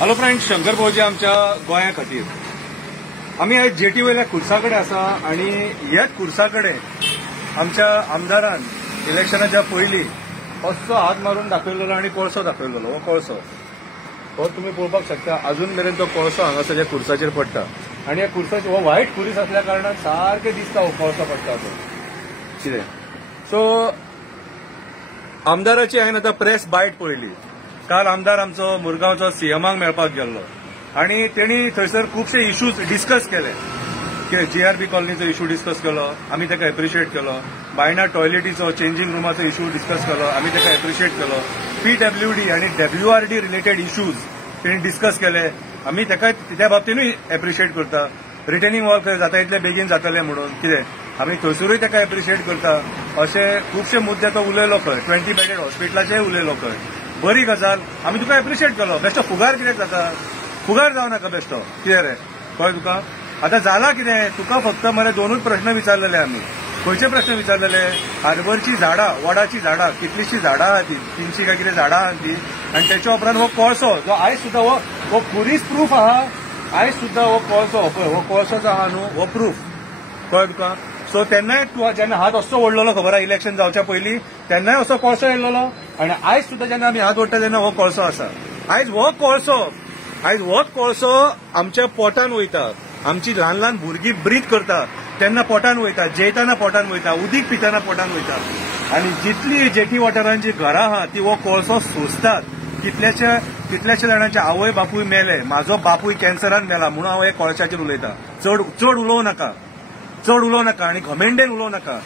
Hello friends, Shankar भोवजी आमच्या गोंया खातीर आमी आयज जेटी वयल्या खुर्सा कडेन आसा आनी ह्याच खुर्सा कडेन आमच्या आमदारान इलेक्शनाच्या पयलीं असो हात मारून दाखयलेलो आनी कोळसो दाखयलेलो. हो कोळसो हो तुमी पळोवपाक शकता. अजून मेरेन तो कोळसो हांगासर ह्या खुर्साचेर पडटा आनी ह्या खुर्साचेर हो व्हायट खुरीस असल्या कारणान सारकें दिसता हो कोळसो पडटा तो कितें. सो आमदाराची हांवें आतां प्रेस बायट पळयली. काल आमदार आमचो मुरगांवचो सीएमाक मेळपाक गेल्लो आनी तेणी थंयसर खुबशे इश्यूज डिस्कस केले. जीआरबी कॉलनीचो इश्यू डिस्कस केलो, आमी ताका एप्रिशिएट केलो. बायणा टॉयलेटीचो चेंजिंग रूमाचो इश्यू डिस्कस केलो, आमी ताका एप्रिशिएट केलो. पीडब्ल्यूडी आनी डब्ल्यूआरडी रिलेटेड इश्यूज तेणी डिस्कस केले, आमी ताका त्या बाबतीनूय एप्रिशिएट करता. रिटर्निंग वॉल जाता इतले बेगीन जातले म्हणून कितें आमी थंयसरूय ताका एप्रिशिएट करता. अशे खुबशे मुद्दे तो उलयलो खंय. 20 बेडेड हॉस्पिटलाचेय उलयलो खंय. बरी गजाल, आमी तुका एप्रिशिएट केलो. बेश्टो फुगार कित्याक जाता? फुगार जावं नाका बेश्टो कितें रे कळ्ळें तुका. आतां जाला कितें, तुका फक्त मरे दोनूच प्रश्न विचारलेले आमी. खंयचे प्रश्न विचारलेले? हार्बरची झाडां, वडाची झाडां, कितलीशी झाडां आहा ती, 300 काय कितें झाडां आहा ती, आनी तेच्या उपरांत हो कोळसो जो आयज सुद्दां हो खुरीस प्रूफ आहा. आयज सुद्दां हो कोळसो पळय, हो कोळसो जो आहा न्हू हो प्रूफ. कळ्ळें तुका. सो तेन्नाय तूं जेन्ना हात असो ओडलेलो खबर आहा इलेक्शन जावच्या पयलीं, तेन्नाय असो कोळसो येयलेलो आनी आयज सुद्दां जेन्ना आमी हात ओडटा तेन्ना हो कोळसो आसा. आयज हो कोळसो आमच्या पोटान वयता. आमची ल्हान ल्हान भुरगीं ब्रीथ करता तेन्ना पोटान वयता, जेयताना पोटान वयता, उदीक पिताना पोटान वयता. आनी जितली जेटी वॉटरांची घरां आहा ती हो कोळसो सोंसतात. कितल्याशे जाणांचे आवय बापूय मेले. म्हाजो बापूय कॅन्सरान मेला म्हणून हांव हे कोळशाचेर उलयतां. चड उलोव नाका आनी घमेंडेन उलोव नाका.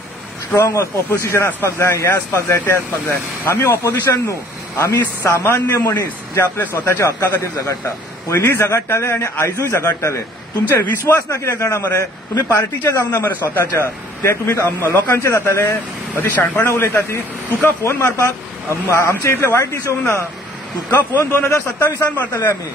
स्ट्रॉंग ऑपोजिशन आसपाक जाय, हें आसपाक जाय, तें आसपाक जाय. आमी ऑपोजिशन न्हू, आमी सामान्य मनीस जे आपल्या स्वताच्या हक्का खातीर झगडटा. पयलींय झगडटाले आनी आयजूय झगडटाले. तुमचेर विस्वास ना कित्याक जाणा मरे, तुमी पार्टीचे जावंक ना मरे स्वताच्या, ते तुमी लोकांचे जाताले. अदी शाणपणां उलयता ती. तुका फोन मारपाक आमचे इतले वायट दीस येवंक ना. तुका फोन 2027 मारतले आमी.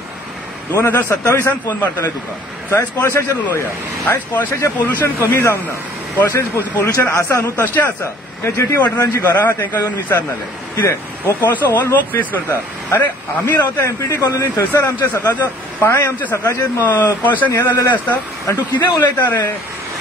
2027 फोन मारतले तुका. सो आयज कोळशाचेर उलोवया. आयज कोळशाचें पोल्युशन कमी जावंक ना. कोळशाचें पोल्युशन आसा न्हू तशें आसा. ते जेटी वॉटरांची घरां आहा तांकां येवन विचारनाले कितें. हो कोळसो हो लोक फेस करता. अरे आमी रावता एमपीटी कॉलनीन, थंयसर आमचे सकाळचो पांय आमचे सकाळचे कोळशान हे जाल्लेले आसता आनी तूं कितें उलयता रे,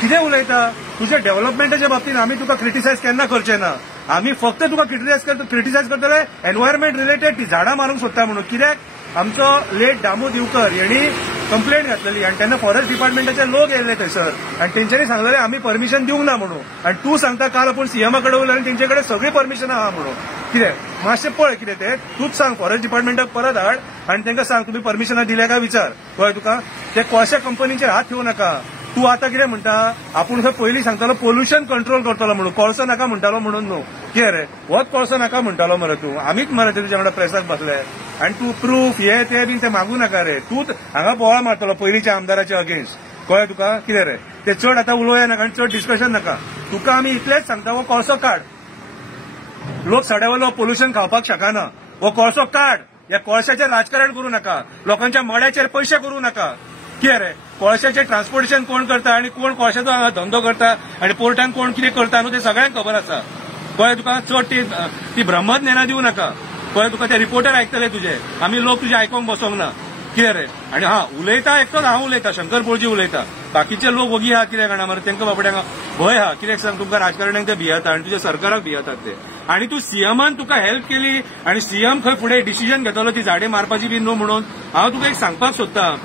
कितें उलयता. तुज्या डेव्हलपमेंटाच्या बाबतींत आमी तुका क्रिटिसायज केन्ना करचें ना. आमी फक्त तुका क्रिटिसायज करतले एनवायरमेंट रिलेटेड, ती झाडां मारूंक सोदता म्हणून. कित्याक आमचो लेट दामू दिवकर हेणी कंप्लेंट घातलेली आनी तेन्ना फॉरेस्ट डिपार्टमेंटाचे लोक येयले थंयसर आनी तेंच्यांनी सांगलेलें आमी परमिशन दिवंक ना म्हणून. आनी तूं सांगता काल आपूण सीएमा कडेन उलयलें आनी तेंचे कडेन सगळी परमिशन आहा म्हणून. कितें मातशें पळय कितें तें तूंच सांग. फॉरेस्ट डिपार्टमेंटाक परत हाड आनी तांकां सांग तुमी परमिशनां दिल्या काय विचार. कळ्ळें तुका. ते कोळशा कंपनीचेर हात ठेवू नाका. तूं आतां कितें म्हणटा, आपूण खंय पयलीं सांगतालो पोल्युशन कंट्रोल करतलो म्हणून, कोळसो नाका म्हणटालो म्हणून न्हू. कितें रे होच कोळसो नाका म्हणटालो मरे तूं. आमीच मरे तुज्या वांगडा प्रेसाक बसले आनी तूं प्रूफ हे ते बीन ते मागूं नाका रे. तूंच हांगा बोवाळ मारतलो पयलींच्या आमदाराच्या अगेन्स्ट. कळ्ळें तुका. कितें रे ते चड आतां उलोवया नाका आनी चड डिस्कशन नाका. तुका आमी इतलेंच सांगता, हो कोळसो काड. लोक सड्यावयलो पोल्युशन खावपाक शकना. हो कोळसो काड. ह्या कोळशाचेर राजकारण करूं नाका. लोकांच्या मड्याचेर पयशे करूं नाका. कितें रे कोळशाचें ट्रान्सपोर्टेशन कोण करता आनी कोण कोळशाचो हांगा धंदो करता आनी पोर्टान कोण कितें करता न्हू ते सगळ्यांक खबर आसा. कळ्ळें तुका. चड ती ब्रह्मज्ञानां दिवं नाका. कळ्ळें तुका. ते रिपोर्टर आयकतले तुजे, आमी लोक तुजे आयकोंक बसोंक ना. कितें रे. आनी उलयता एकटोच हांव उलयता, शंकर भोळजी उलयता. बाकीचे लोक वगी आहा कितें जाणा मरे, तांकां बाबड्यांक भंय आहा. कित्याक सांग, तुमकां राजकारण्यांक ते भियेता आनी तुज्या सरकाराक भियेतात ते. आनी तूं सीएमान तुका हेल्प केली आनी सीएम खंय फुडें डिसिजन घेतलो ती झाडे मारपाची बी न्हू म्हणून. हांव तुका एक सांगपाक सोदतां,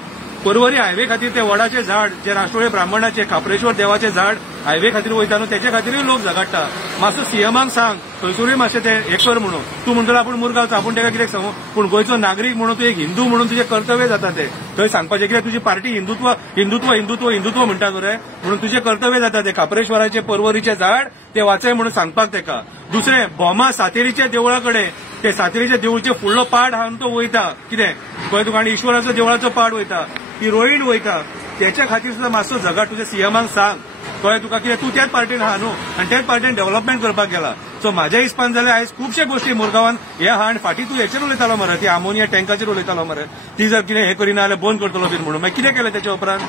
पर्वरी हायवे खातीर ते वडाचें झाड जे राष्ट्रोळी ब्राह्मणाचे खापरेश्वर देवाचें झाड हायवे खातीर वयता न्हू, तेचे खातीरूय लोक झगडटा. मातसो सीएमाक सांग थंयसरूय मातशें ते हे कर म्हणून. तूं म्हणटलो आपूण मुरगांवचो, आपूण ताका कितें सांगू. पूण गोंयचो नागरीक म्हणून तूं एक हिंदू म्हणून तुजें कर्तव्य जाता ते थंय सांगपाचें. कित्याक तुजी पार्टी हिंदुत्व म्हणटा न्हू रे, म्हणून तुजें कर्तव्य जाता ते खापरेश्वराचें पर्वरीचें झाड ते वाचय म्हणून सांगपाक ताका. दुसरें बोमा सातेरीच्या देवळा कडेन, ते सातेरीच्या देवळाचे फुडलो पाड आहा तो वयता. कितें कळ्ळें तुका. आनी ईश्वराचो देवळाचो पाड वयता, ती रोईड वयता. त्याच्या खातीर सुद्दां मातसो झगड तुज्या सीएमाक सांग. कळ्ळें तुका. कित्याक तूं त्याच पार्टीन आहा न्हू आनी त्याच पार्टीन डेव्हलपमेंट करपाक गेला. सो म्हाज्या हिसपान जाल्यार आयज खुबशे गोश्टी मुरगांवान हे आहा. आनी फाटीं तूं हेचेर उलयतालो मरे, ती आमोनिया टँकाचेर उलयतालो मरे. ती जर कितें हे करिना जाल्यार बंद करतलो बीन म्हणून. मागीर कितें केलें तेच्या उपरांत,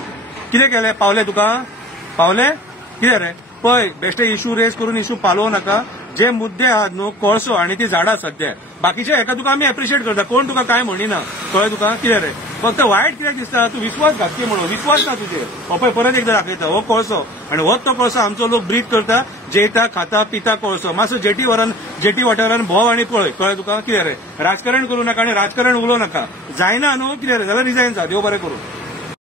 कितें केलें. पावलें तुका पावलें. कितें रे पळय, बेश्टे इश्यू रेज करून इश्यू पालोवं नाका. जे मुद्दे आहात न्हू कोळसो आनी ती झाडां सद्या बाकीचे हेका तुका आमी एप्रिशिएट करता. कोण तुका काय म्हणिना. कळ्ळें तुका. कितें रे फक्त वायट कित्याक दिसता तूं विश्वास घातली म्हणून विश्वास ना तुजेर हो पळय परत एकदा दाखयता हो कोळसो आनी होच तो कोळसो आमचो लोक ब्रीथ करता जेता खाता पिता कोळसो मातसो जेटी वाठारान भोव आनी पळय कळ्ळें तुका कितें रे राजकारण करूं नाका आनी राजकारण उलोवं नाका जायना न्हू कितें रे जाल्यार रिजायन जा देव बरें करूं.